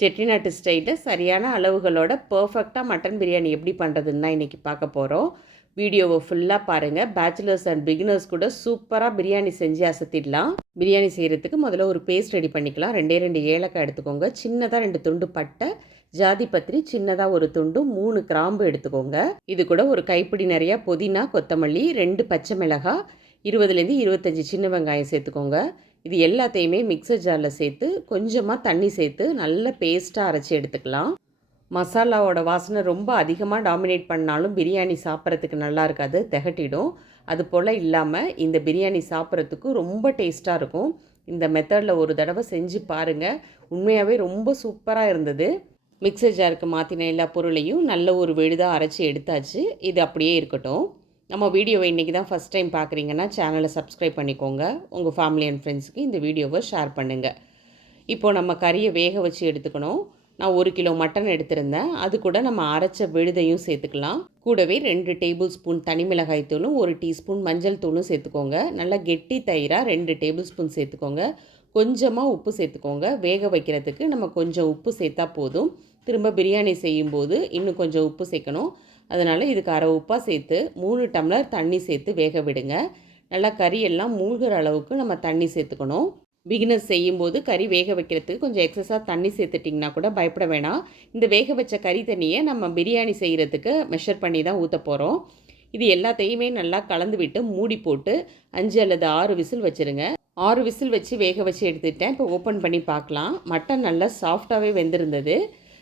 செட்டிநாட்டு ஸ்டைலில் சரியான அளவுகளோட பர்ஃபெக்டாக மட்டன் பிரியாணி எப்படி பண்ணுறதுன்னு தான் இன்றைக்கி பார்க்க போகிறோம். வீடியோவை ஃபுல்லாக பாருங்கள். பேச்சுலர்ஸ் அண்ட் பிகினர்ஸ் கூட சூப்பராக பிரியாணி செஞ்சு அசத்திடலாம். பிரியாணி செய்கிறதுக்கு முதல்ல ஒரு பேஸ்ட் ரெடி பண்ணிக்கலாம். 2 ஏலக்காய் எடுத்துக்கோங்க. சின்னதாக 2 துண்டு பட்டை, ஜாதி பத்திரி சின்னதாக ஒரு துண்டு, 3 கிராம்பு எடுத்துக்கோங்க. இது கூட ஒரு கைப்பிடி நிறையா புதினா, கொத்தமல்லி, 2 பச்சை மிளகாய், 20லேருந்து 25 சின்ன வெங்காயம் சேர்த்துக்கோங்க. இது எல்லாத்தையுமே மிக்சர் ஜாரில் சேர்த்து கொஞ்சமாக தண்ணி சேர்த்து நல்ல பேஸ்ட்டாக அரைச்சி எடுத்துக்கலாம். மசாலாவோட வாசனை ரொம்ப அதிகமாக டாமினேட் பண்ணாலும் பிரியாணி சாப்பிட்றதுக்கு நல்லா இருக்காது, திகட்டிடும். அது போல் இல்லாமல் இந்த பிரியாணி சாப்பிட்றதுக்கு ரொம்ப டேஸ்ட்டாக இருக்கும். இந்த மெத்தடில் ஒரு தடவை செஞ்சு பாருங்கள். உண்மையாகவே ரொம்ப சூப்பராக இருந்தது. மிக்சர் ஜாருக்கு மாற்றின எல்லா பொருளையும் நல்ல ஒரு விழுதாக அரைச்சி எடுத்தாச்சு. இது அப்படியே இருக்கட்டும். நம்ம வீடியோவை இன்றைக்கி தான் ஃபஸ்ட் டைம் பார்க்குறீங்கன்னா சேனலை சப்ஸ்கிரைப் பண்ணிக்கோங்க. உங்கள் ஃபேமிலி அண்ட் ஃப்ரெண்ட்ஸுக்கு இந்த வீடியோவை ஷேர் பண்ணுங்கள். இப்போது நம்ம கறியை வேக வச்சு எடுத்துக்கணும். நான் 1 கிலோ மட்டன் எடுத்திருந்தேன். அது கூட நம்ம அரைச்ச விழுதையும் சேர்த்துக்கலாம். கூடவே 2 டேபிள் ஸ்பூன் தனி மிளகாய் தூளும் 1 டீஸ்பூன் மஞ்சள் தூளும் சேர்த்துக்கோங்க. நல்லா கெட்டி தயிராக 2 டேபிள் ஸ்பூன் சேர்த்துக்கோங்க. கொஞ்சமாக உப்பு சேர்த்துக்கோங்க. வேக வைக்கிறதுக்கு நம்ம கொஞ்சம் உப்பு சேர்த்தா போதும். திரும்ப பிரியாணி செய்யும்போது இன்னும் கொஞ்சம் உப்பு சேர்க்கணும். அதனால் இதுக்கு அரை உப்பாக சேர்த்து 3 டம்ளர் தண்ணி சேர்த்து வேக விடுங்க. நல்லா கறியெல்லாம் மூழ்கிற அளவுக்கு நம்ம தண்ணி சேர்த்துக்கணும். பிகினர்ஸ் செய்யும்போது கறி வேக வைக்கிறதுக்கு கொஞ்சம் எக்ஸஸாக தண்ணி சேர்த்துட்டிங்கன்னா கூட பயப்பட வேணாம். இந்த வேக வச்ச கறி தண்ணியை நம்ம பிரியாணி செய்கிறதுக்கு மெஷர் பண்ணி தான் ஊற்ற போகிறோம். இது எல்லாத்தையுமே நல்லா கலந்து விட்டு மூடி போட்டு 5 அல்லது 6 விசில் வச்சுருங்க. 6 விசில் வச்சு வேக வச்சு எடுத்துட்டேன். இப்போ ஓப்பன் பண்ணி பார்க்கலாம். மட்டன் நல்லா சாஃப்டாகவே வெந்திருந்தது.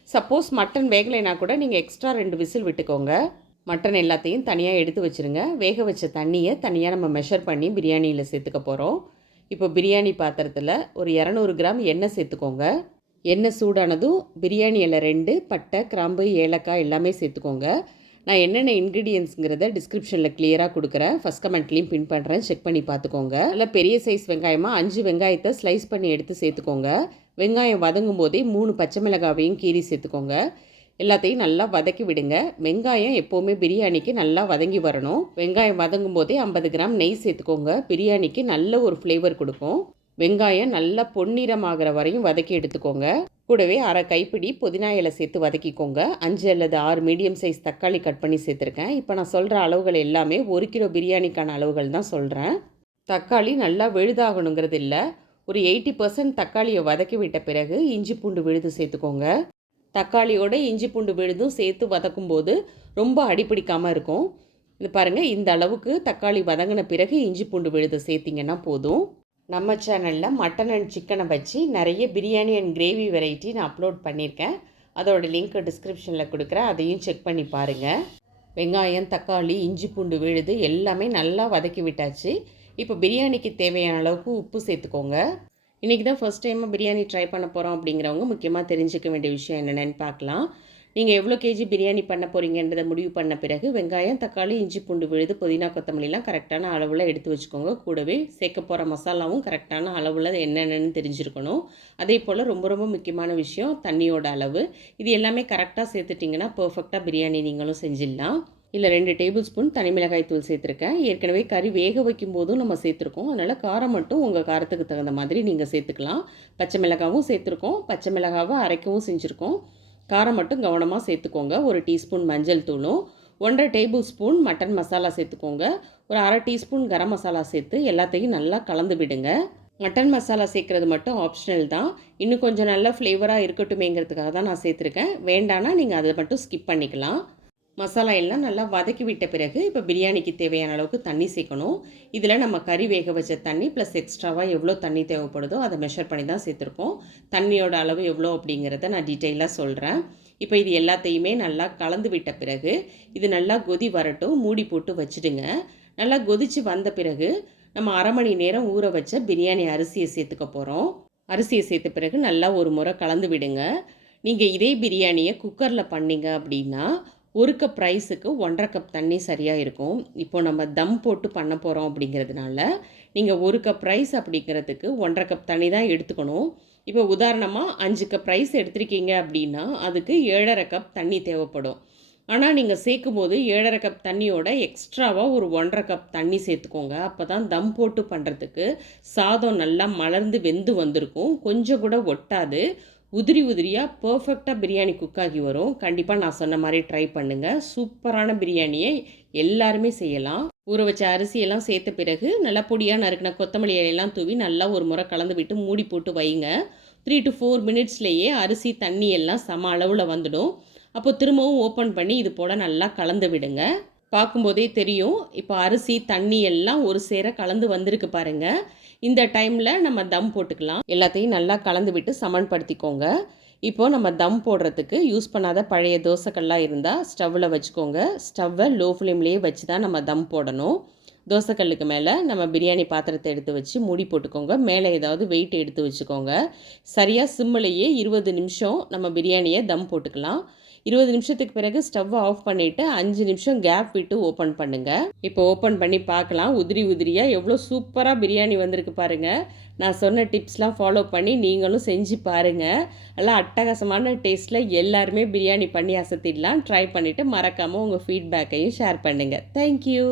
சப்போஸ் மட்டன் வேகலைனா கூட நீங்கள் எக்ஸ்ட்ரா 2 விசில் விட்டுக்கோங்க. மட்டன் எல்லாத்தையும் தனியாக எடுத்து வச்சுருங்க. வேக வச்ச தண்ணியை தனியாக நம்ம மெஷர் பண்ணி பிரியாணியில் சேர்த்துக்க போகிறோம். இப்போ பிரியாணி பாத்திரத்தில் ஒரு 200 கிராம் எண்ணெய் சேர்த்துக்கோங்க. எண்ணெய் சூடானதும் பிரியாணி இலை 2, பட்டை, கிராம்பு, ஏலக்காய் எல்லாமே சேர்த்துக்கோங்க. நான் என்னென்ன இன்க்ரீடியன்ஸுங்கிறத டிஸ்கிரிப்ஷனில் கிளியராக கொடுக்குறேன். ஃபஸ்ட் கமெண்ட்லேயும் பின் பண்ணுறேன், செக் பண்ணி பார்த்துக்கோங்க. நல்லா பெரிய சைஸ் வெங்காயமாக 5 வெங்காயத்தை ஸ்லைஸ் பண்ணி எடுத்து சேர்த்துக்கோங்க. வெங்காயம் வதங்கும் போதே 3 பச்சை மிளகாவையும் கீறி சேர்த்துக்கோங்க. எல்லாத்தையும் நல்லா வதக்கி விடுங்க. வெங்காயம் எப்போவுமே பிரியாணிக்கு நல்லா வதங்கி வரணும். வெங்காயம் வதங்கும் போதே 50 கிராம் நெய் சேர்த்துக்கோங்க. பிரியாணிக்கு நல்ல ஒரு ஃப்ளேவர் கொடுக்கும். வெங்காயம் நல்லா பொன்னிறமாகிற வரையும் வதக்கி எடுத்துக்கோங்க. கூடவே அரை கைப்பிடி புதினா இலை சேர்த்து வதக்கிக்கோங்க. 5 அல்லது 6 மீடியம் சைஸ் தக்காளி கட் பண்ணி சேர்த்துருக்கேன். இப்போ நான் சொல்கிற அளவுகள் எல்லாமே 1 கிலோ பிரியாணிக்கான அளவுகள் தான் சொல்கிறேன். தக்காளி நல்லா விழுதாகணுங்கிறது இல்லை. ஒரு 80% தக்காளியை வதக்கி விட்ட பிறகு இஞ்சி பூண்டு விழுது சேர்த்துக்கோங்க. தக்காளியோட இஞ்சி பூண்டு விழுதும் சேர்த்து வதக்கும்போது ரொம்ப அடிப்பிடிக்காமல் இருக்கும். இது பாருங்கள், இந்த அளவுக்கு தக்காளி வதங்கின பிறகு இஞ்சி பூண்டு விழுது சேர்த்திங்கன்னா போதும். நம்ம சேனலில் மட்டன் அண்ட் சிக்கனை வச்சு நிறைய பிரியாணி அண்ட் கிரேவி வெரைட்டி நான் அப்லோட் பண்ணியிருக்கேன். அதோட லிங்க் டிஸ்கிரிப்ஷனில் கொடுக்குறேன், அதையும் செக் பண்ணி பாருங்கள். வெங்காயம், தக்காளி, இஞ்சி பூண்டு விழுது எல்லாமே நல்லா வதக்கி விட்டாச்சு. இப்போ பிரியாணிக்கு தேவையான அளவுக்கு உப்பு சேர்த்துக்கோங்க. இன்றைக்கி தான் ஃபர்ஸ்ட் டைமாக பிரியாணி ட்ரை பண்ண போகிறோம் அப்படிங்கிறவங்க முக்கியமாக தெரிஞ்சுக்க வேண்டிய விஷயம் என்னென்னு பார்க்கலாம். நீங்கள் எவ்வளோ கேஜி பிரியாணி பண்ண போகிறீங்கன்றதை முடிவு பண்ண பிறகு வெங்காயம், தக்காளி, இஞ்சி பூண்டு விழுது, புதினா, கொத்தமல்லிலாம் கரெக்டான அளவில் எடுத்து வச்சுக்கோங்க. கூடவே சேர்க்க போகிற மசாலாவும் கரெக்டான அளவில் என்னென்னு தெரிஞ்சிருக்கணும். அதே போல் ரொம்ப ரொம்ப முக்கியமான விஷயம் தண்ணியோட அளவு. இது எல்லாமே கரெக்டாக சேர்த்துட்டிங்கன்னா பர்ஃபெக்டாக பிரியாணி நீங்களும் செஞ்சிடலாம். இல்லை 2 டேபிள் ஸ்பூன் தனி மிளகாய் தூள் சேர்த்துருக்கேன். ஏற்கனவே கறி வேக வைக்கும் போதும் நம்ம சேர்த்துருக்கோம். அதனால் காரம் மட்டும் உங்கள் காரத்துக்கு தகுந்த மாதிரி நீங்கள் சேர்த்துக்கலாம். பச்சை மிளகாவும் சேர்த்துருக்கோம். பச்சை மிளகாவை அரைக்கவும் செஞ்சுருக்கோம். காரம் மட்டும் கவனமாக சேர்த்துக்கோங்க. 1 டீஸ்பூன் மஞ்சள் தூளும் 1.5 டேபிள் ஸ்பூன் மட்டன் மசாலா சேர்த்துக்கோங்க. ஒரு அரை டீஸ்பூன் கரம் மசாலா சேர்த்து எல்லாத்தையும் நல்லா கலந்து விடுங்க. மட்டன் மசாலா சேர்க்குறது மட்டும் ஆப்ஷனல் தான். இன்னும் கொஞ்சம் நல்ல ஃப்ளேவராக இருக்கட்டுமேங்கிறதுக்காக தான் நான் சேர்த்துருக்கேன். வேண்டானா நீங்கள் அதை மட்டும் ஸ்கிப் பண்ணிக்கலாம். மசாலா எல்லாம் நல்லா வதக்கி விட்ட பிறகு இப்போ பிரியாணிக்கு தேவையான அளவுக்கு தண்ணி சேர்க்கணும். இதில் நம்ம கறி வேக வச்ச தண்ணி ப்ளஸ் எக்ஸ்ட்ராவாக எவ்வளோ தண்ணி தேவைப்படுதோ அதை மெஷர் பண்ணி தான் சேர்த்துருக்கோம். தண்ணியோட அளவு எவ்வளோ அப்படிங்கிறத நான் டீட்டெயிலாக சொல்கிறேன். இப்போ இது எல்லாத்தையுமே நல்லா கலந்து விட்ட பிறகு இது நல்லா கொதி வரட்டும், மூடி போட்டு வச்சுடுங்க. நல்லா கொதித்து வந்த பிறகு நம்ம அரை மணி நேரம் ஊற வச்ச பிரியாணி அரிசியை சேர்த்துக்க போகிறோம். அரிசியை சேர்த்த பிறகு நல்லா ஒரு முறை கலந்து விடுங்க. நீங்கள் இதே பிரியாணியை குக்கரில் பண்ணிங்க அப்படின்னா 1 கப் ரைஸுக்கு 1.5 கப் தண்ணி சரியாக இருக்கும். இப்போ நம்ம தம் போட்டு பண்ண போகிறோம் அப்படிங்கிறதுனால நீங்கள் 1 கப் ரைஸ் அப்படிங்கிறதுக்கு 1.5 கப் தண்ணி தான் எடுத்துக்கணும். இப்போ உதாரணமாக 5 கப் ரைஸ் எடுத்துருக்கீங்க அப்படின்னா அதுக்கு 7.5 கப் தண்ணி தேவைப்படும். ஆனால் நீங்கள் சேர்க்கும் போது 7.5 கப் தண்ணியோட எக்ஸ்ட்ராவாக ஒரு 1.5 கப் தண்ணி சேர்த்துக்கோங்க. அப்போ தான் தம் போட்டு பண்ணுறதுக்கு சாதம் நல்லா மலர்ந்து வெந்து வந்திருக்கும். கொஞ்சம் கூட ஒட்டாது. உதிரி உதிரியாக பர்ஃபெக்டாக பிரியாணி குக் ஆகி வரும். கண்டிப்பாக நான் சொன்ன மாதிரி ட்ரை பண்ணுங்கள். சூப்பரான பிரியாணியை எல்லாருமே செய்யலாம். ஊற வச்ச அரிசியெல்லாம் சேர்த்த பிறகு நல்லா பொடியாக நறுக்கின கொத்தமல்லி இலையெல்லாம் தூவி நல்லா ஒரு முறை கலந்து விட்டு மூடி போட்டு வைங்க. 3 to 4 மினிட்ஸ்லேயே அரிசி தண்ணி எல்லாம் சம அளவில் வந்துடும். அப்போ திரும்பவும் ஓப்பன் பண்ணி இது போல் நல்லா கலந்து விடுங்க. பார்க்கும்போதே தெரியும், இப்போ அரிசி தண்ணி எல்லாம் ஒரு சேர கலந்து வந்திருக்கு பாருங்கள். இந்த டைமில் நம்ம தம் போட்டுக்கலாம். எல்லாத்தையும் நல்லா கலந்து விட்டு சமன்படுத்திக்கோங்க. இப்போது நம்ம தம் போடுறதுக்கு யூஸ் பண்ணாத பழைய தோசைக்கல்லாம் இருந்தால் ஸ்டவ்வில் வச்சுக்கோங்க. ஸ்டவ்வை லோ ஃப்ளேம்லேயே வச்சு தான் நம்ம தம் போடணும். தோசைக்கல்லுக்கு மேலே நம்ம பிரியாணி பாத்திரத்தை எடுத்து வச்சு மூடி போட்டுக்கோங்க. மேலே ஏதாவது வெயிட் எடுத்து வச்சுக்கோங்க. சரியாக சிம்மிலேயே 20 நிமிஷம் நம்ம பிரியாணியை தம் போட்டுக்கலாம். 20 நிமிஷத்துக்கு பிறகு ஸ்டவ்வை ஆஃப் பண்ணிவிட்டு 5 நிமிஷம் கேப் விட்டு ஓப்பன் பண்ணுங்கள். இப்போ ஓப்பன் பண்ணி பார்க்கலாம். உதிரி உதிரியாக எவ்வளோ சூப்பராக பிரியாணி வந்திருக்கு பாருங்கள். நான் சொன்ன டிப்ஸ்லாம் ஃபாலோ பண்ணி நீங்களும் செஞ்சு பாருங்கள். நல்லா அட்டகாசமான டேஸ்ட்டில் எல்லாருமே பிரியாணி பண்ணி அசத்திடலாம். ட்ரை பண்ணிவிட்டு மறக்காமல் உங்கள் ஃபீட்பேக்கையும் ஷேர் பண்ணுங்கள். தேங்க்யூ.